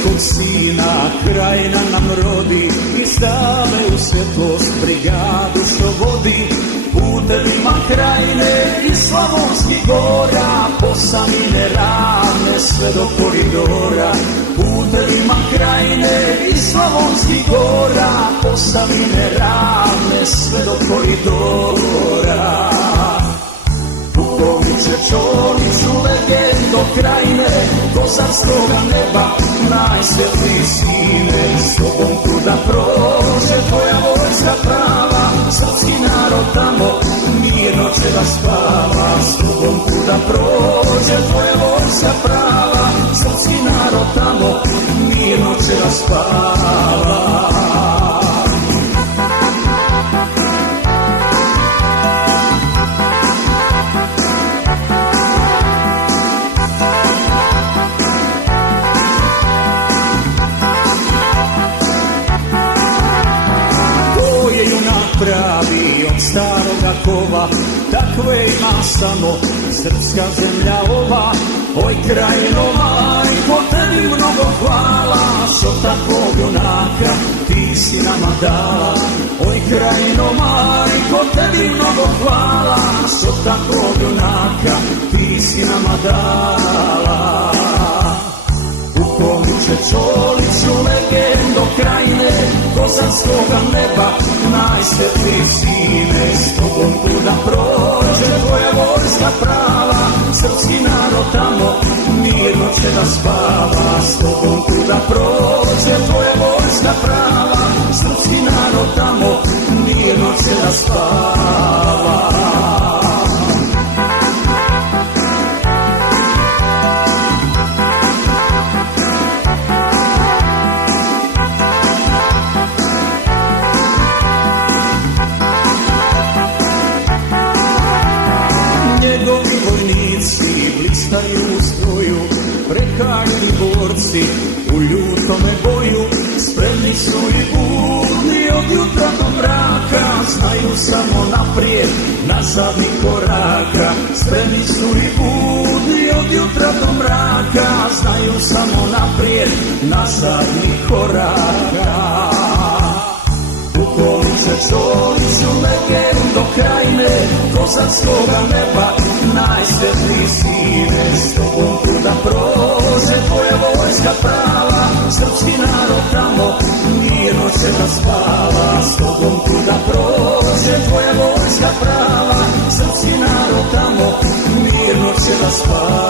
velikog sina, krajina nam rodi i stave u svjetlost brigadu što vodi putevima krajine i Slavonskih gora, Posamine ravne sve do koridora. Putevima krajine i Slavonskih gora, Posamine ravne sve do koridora. Pukovniče Čoliću, legendo krajine, kozarskoga neba, najsvetliji sine, s tobom kuda prođe tvoja vojska prava, srpski narod tamo mirno će da spava. S tobom kuda prođe tvoja vojska prava, srpski narod tamo mirno će da spava. Pravi od staroga kova, takve ima samo srpska zemlja ova. Oj krajino majko, tebi mnogo hvala, što takvog junaka ti si nama dala. Oj krajino majko, tebi mnogo hvala, što takvog junaka ti si nama dala. Pukovniče Čoliću, legendo krajine, kozarskoga neba, najsvetliji sine, s tobom kuda prođe tvoja vojska prava, srpski narod tamo mirno će da spava. S tobom kuda prođe tvoja vojska prava, srpski narod tamo mirno će da spava. Blistaju u stroju, prekaljeni borci u ljutome boju, spremni su i budni od jutra do mraka, znaju samo naprijed, nazad ni koraka. Spremni su i budni od jutra do mraka, znaju samo naprijed, nazad ni koraka. Pukovniče Čoliću, legendo krajine, kozarskoga neba, najsvetliji sine, s tobom kuda prođe tvoja vojska prava, srpski narod tamo mirno će da spava. S tobom kuda prođe tvoja vojska prava, srpski narod tamo mirno će da spava.